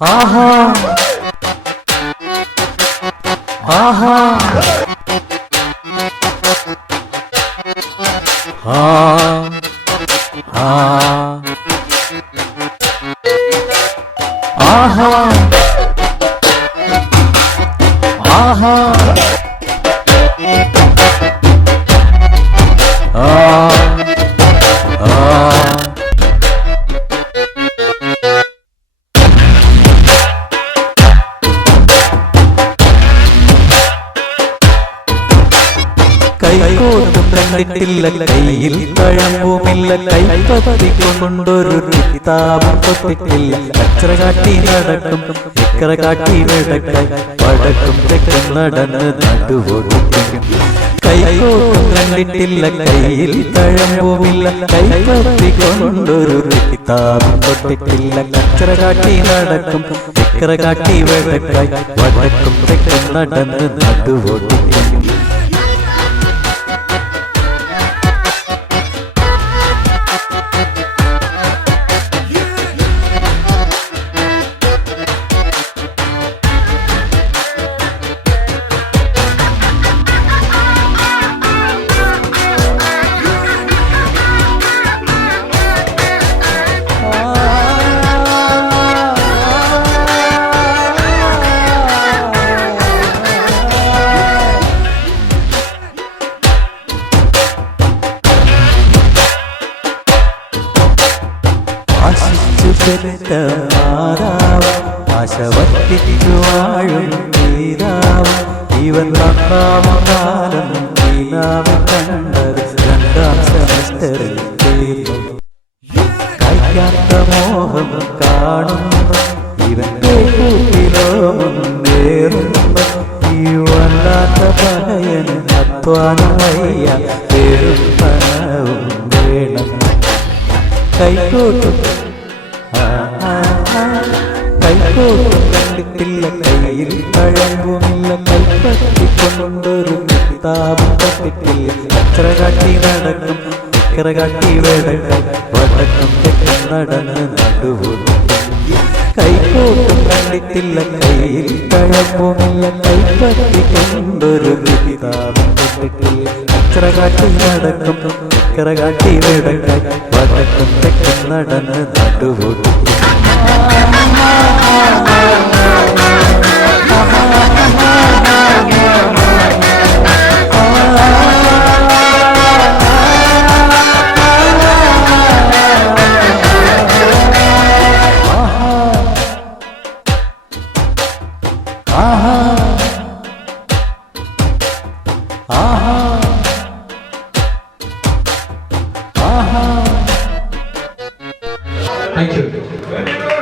ആഹാ ആഹാ ആ ആ ആഹാ ആഹാ ആ കൈകോട്ടും കണ്ടിട്ടില്ല കയ്യിൽ തഴമ്പുമില്ല കൈപ്പത്തിക്കൊണ്ടൊരു കിതാബും പൊത്തിട്ടില്ല അച്ചറ കാട്ടി നടക്കും ഇക്കറ കാട്ടി വെടക്കായി വടക്കും തെക്കും നടന്ന് നടുവോടിക്കും കൈകോട്ടും കണ്ടിട്ടില്ല കയ്യിൽ തഴമ്പുമില്ല കൈപ്പത്തിക്കൊണ്ടൊരു കിതാബും പൊത്തിട്ടില്ല അച്ചറ കാട്ടി നടക്കും ഇക്കറ കാട്ടി വെടക്കായി വടക്കും തെക്കും നടന്ന് നടുവോടിക്കും ആശവത്തിച്ചു വാഴും നീരാവും ഇവൻ നന്നാമകാലം നീനാവ് കണ്ടത് രണ്ടാം സെമസ്റ്ററിൽ തീർന്നു കഴിക്കാത്ത മോഹം കാണുന്നു ഇവന്റെ കൂട്ടിലോ മുന്നേറുന്നു ഈ വല്ലാത്ത പകയന് അധ്വാനം വയ്യ പേരും പണവും വേണം കൈകോട്ടും കൈകോട്ടും കണ്ടിട്ടില്ല കയ്യിൽ തഴമ്പുമില്ല കൈപ്പത്തിക്കൊണ്ടൊരു കിതാബും പറ്റിട്ടില്ല അച്ചറ കാട്ടി നടക്കും ഇക്കറ കാട്ടി വേടക്കം വടക്കം തെക്കും നടന്ന് നടുവോടും കൈകോട്ടും കണ്ടിട്ടില്ല കയ്യിൽ തഴമ്പുമില്ല കൈപ്പത്തിക്കൊണ്ടൊരു കിതാബും പറ്റിട്ടില്ല അച്ചറ കാട്ടി നടക്കും ഇക്കറ കാട്ടി വേടക്കം വടക്കം തെക്കും നടന്ന് നടുവോടും Thank you.